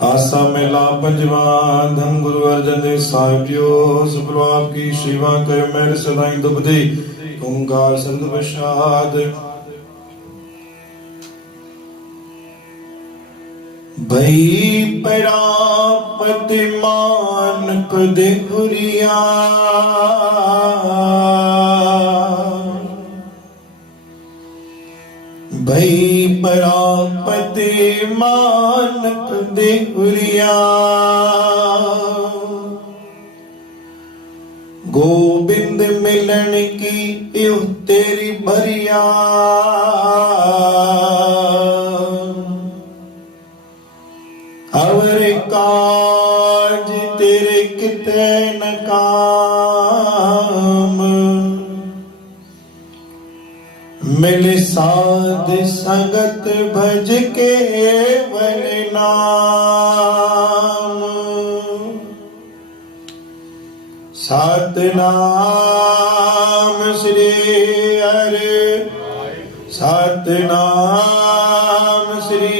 आसा मेला पंजवा धन गुरु अर्जन देव साहिब जियो सुखलो आपकी सेवा कर मेरे सदाई दुबदे ओंकार सतगुर प्रसाद। भई परापति मान पद हुरिया भई परापति मान पद हुरिया गोबिंद मिलन की इह तेरी भरिया अवर काज तेरे किते न काम मिल साध संगत भज के वन नाम सतनाम श्री हरि सतनाम श्री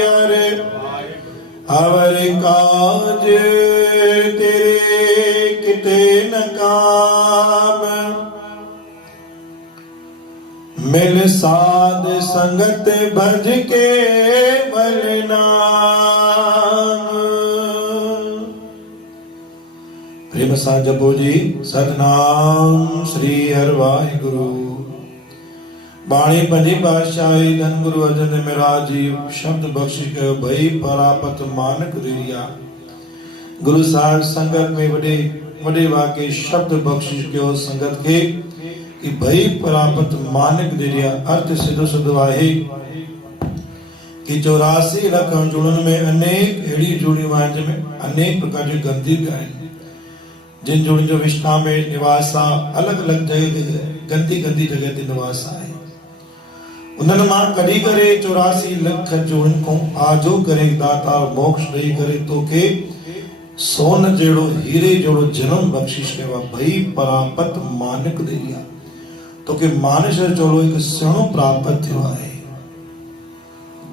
हरि अवर काज तेरे किते न काम मिल साध संगत भज के बलनाम। प्रेम सा जपो जी सतनाम श्री हरि वाहिगुरु। बाणी पंजी पातशाही धन गुरु अर्जन देव महाराज जी शब्द बख्शिश कयो भई परापत मानक दिया। गुरु साहिब संगत में वडे वडे वाके शब्द बख्शिश कयो संगत के कि भई परापत मानक दिया। अर्थ सिधो सिधो आहे कि 84 लख जुड़न में अनेक अड़ी जुड़ियों आहिनि जंहिंमें अनेक प्रकार जी गंदी बि आहिनि। जिन जुड़ियुनि जो विष्णा में निवास आहे अलॻि अलॻि जगह गंदी गंदी जगह ते निवास आहे। उन्हनि मां कढी करे 84 लख जुड़ियुनि खां आजो करे दाता मोक्ष ॾेई करे तोखे सोन जहिड़ो हीरे जहिड़ो जनम बख़्शिश कयो आहे। भई परापत मानक दिया तोखे मानस जहिड़ो हिकु सुहिणो प्राप्त थियो आहे।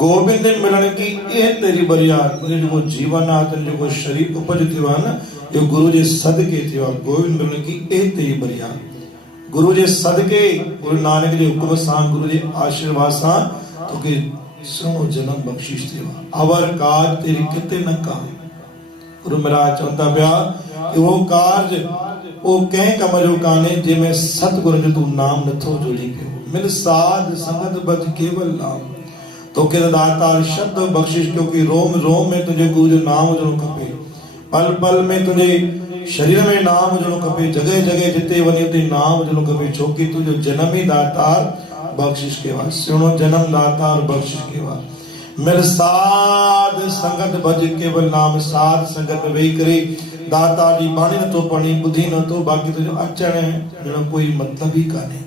गोबिंद मिलण की इह तेरी बरिया तुंहिंजो जेको जीवन आहे तुंहिंजो जेको शरीर उपज थियो आहे न इहो गुरु जे सदके थियो आहे। गोबिंद मिलण की इह तेरी बरिया गुरु जे सदके गुरु नानक जे हुकुम सां गुरु जे आशीर्वाद सां तोखे सुहिणो जनम बख़्शिश थियो आहे। अवर काज तेरी किते न काम गुरु महाराज चवंदा पिया कि उहो कार्ज ओ कंहिं कम जो कान्हे जंहिंमें सतगुरु जो तूं नाम नथो जोड़ी पियो। मिल साध संगत बज केवल नाम तोखे त दातार शब्द बख़्शिश कयो कि रोम रोम में तुंहिंजे गुरु जो नाम हुजणो खपे। पल पल में तुंहिंजे शरीर में नाम हुजणो खपे। जगह जगह जिते वञे उते नाम हुजणो खपे। छोकी तुंहिंजो जनम ई दातार बख़्शिश कयो आहे। सुहिणो जनम दातार बख़्शिश कयो आहे। मिल साध संगत भज केवल नाम साध संगत में वेही करे दाता जी बाणी नथो पढ़ी ॿुधी नथो बाक़ी तुंहिंजो अचण जो कोई मतलब ही कान्हे।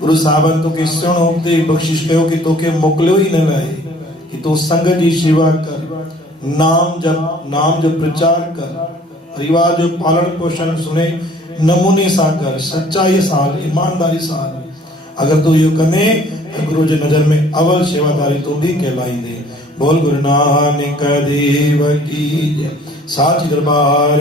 गुरु साहिबनि तोखे सुहिणो उपदेश बख़्शिश कयो कि तोखे मोकिलियो ई न लाइ कि तूं संग जी शेवा कर नाम जो प्रचार कर परिवार जो पालन पोषण सुने नमूने सां कर सच्चाई सां ईमानदारी सां। अगर तू इहो कंदे गुरु जी नजर में अवल सेवादारी तू भी कहलाईंदे। बोल गुरु नानक देव की जय। साची दरबार